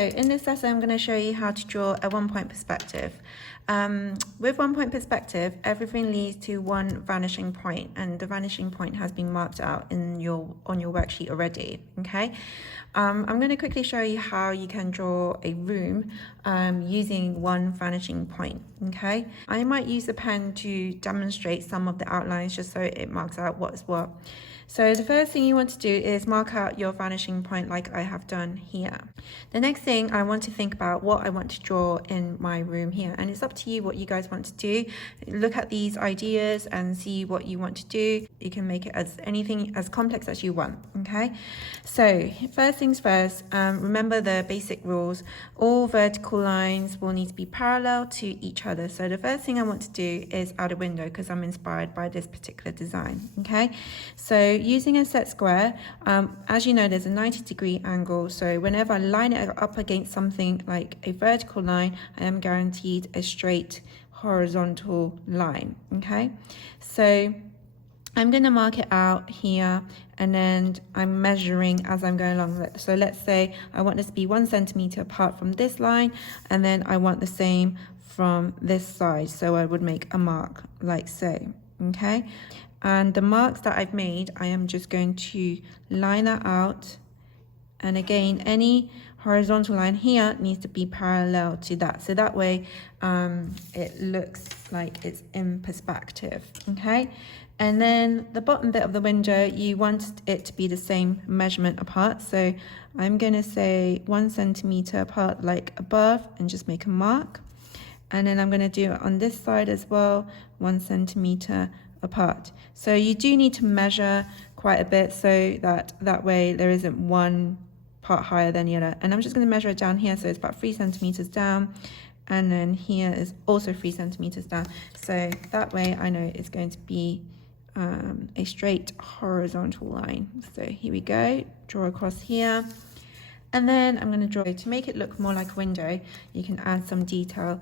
So in this lesson, I'm going to show you how to draw a one-point perspective. With one-point perspective, everything leads to one vanishing point, and the vanishing point has been marked out on your worksheet already. Okay, I'm going to quickly show you how you can draw a room using one vanishing point. Okay, I might use a pen to demonstrate some of the outlines just so it marks out what's what. So the first thing you want to do is mark out your vanishing point like I have done here. The next thing, I want to think about what I want to draw in my room here, and it's up to you what you guys want to do. Look at these ideas and see what you want to do. You can make it as anything as complex as you want. Okay, so first things first, remember the basic rules. All vertical lines will need to be parallel to each other. So the first thing I want to do is add a window because I'm inspired by this particular design. Okay, so using a set square, as you know, there's a 90-degree angle, so whenever I line it up against something like a vertical line, I am guaranteed a straight horizontal line. Okay, so I'm going to mark it out here, and then I'm measuring as I'm going along. So let's say I want this to be 1 centimeter apart from this line, and then I want the same from this side, so I would make a mark like so. Okay, and the marks that I've made, I am just going to line that out, and again, any horizontal line here needs to be parallel to that, so that way it looks like it's in perspective. Okay, and then the bottom bit of the window, you want it to be the same measurement apart, so I'm going to say 1 centimeter apart like above and just make a mark, and then I'm going to do it on this side as well, 1 centimeter apart. So you do need to measure quite a bit so that way there isn't one part higher than the other. And I'm just going to measure it down here, so it's about 3 centimeters down, and then here is also 3 centimeters down, so that way I know it's going to be a straight horizontal line. So here we go, draw across here, and then I'm going to draw to make it look more like a window. You can add some detail.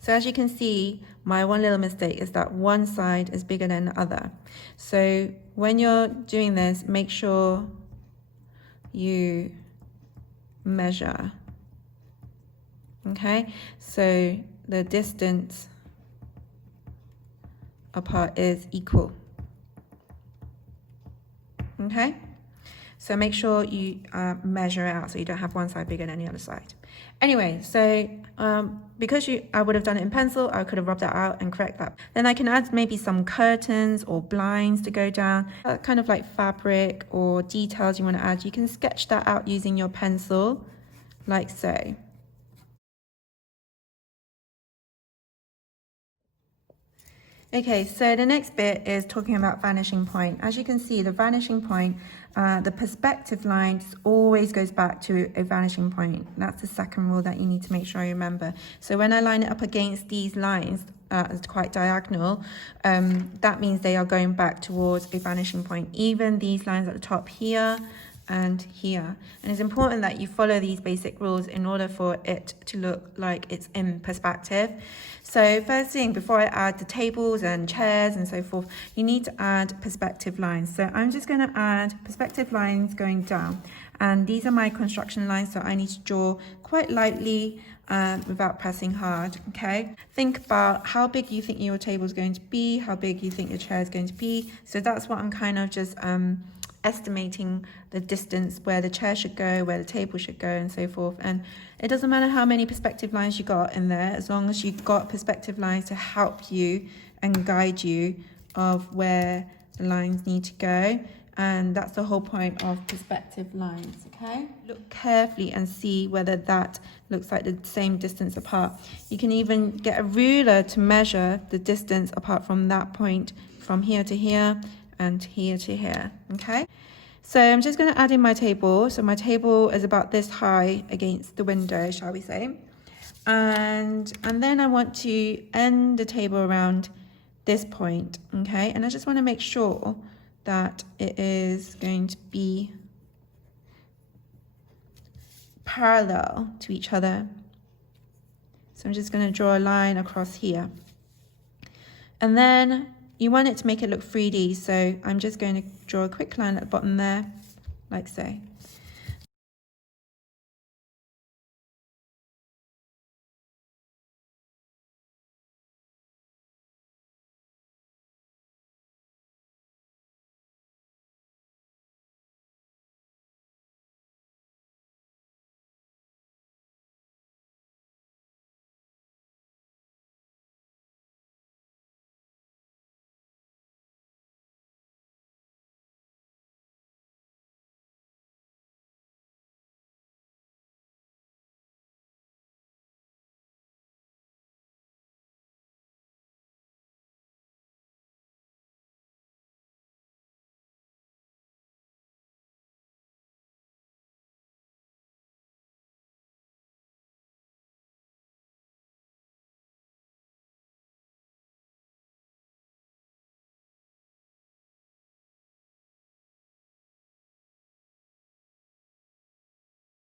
So as you can see, my one little mistake is that one side is bigger than the other. So when you're doing this, make sure you measure. Okay, so the distance apart is equal. Okay, so make sure you measure it out so you don't have one side bigger than the other side. Anyway, so because I would have done it in pencil, I could have rubbed that out and correct that. Then I can add maybe some curtains or blinds to go down, kind of like fabric or details you want to add. You can sketch that out using your pencil, like so. Okay, so the next bit is talking about vanishing point. As you can see, the vanishing point, the perspective line always goes back to a vanishing point. That's the second rule that you need to make sure you remember. So when I line it up against these lines, it's quite diagonal, that means they are going back towards a vanishing point. Even these lines at the top here and here, and it's important that you follow these basic rules in order for it to look like it's in perspective. So first thing, before I add the tables and chairs and so forth, you need to add perspective lines. So I'm just going to add perspective lines going down, and these are my construction lines, so I need to draw quite lightly without pressing hard. Okay, think about how big you think your table is going to be, how big you think your chair is going to be. So that's what I'm kind of just estimating the distance where the chair should go, where the table should go, and so forth. And it doesn't matter how many perspective lines you got in there, as long as you've got perspective lines to help you and guide you of where the lines need to go. And that's the whole point of perspective lines. Okay, look carefully and see whether that looks like the same distance apart. You can even get a ruler to measure the distance apart from that point, from here to here and here to here. Okay, so I'm just going to add in my table. So my table is about this high against the window, shall we say, and then I want to end the table around this point. Okay, and I just want to make sure that it is going to be parallel to each other. So I'm just going to draw a line across here, and then you want it to make it look 3D, so I'm just going to draw a quick line at the bottom there, like so.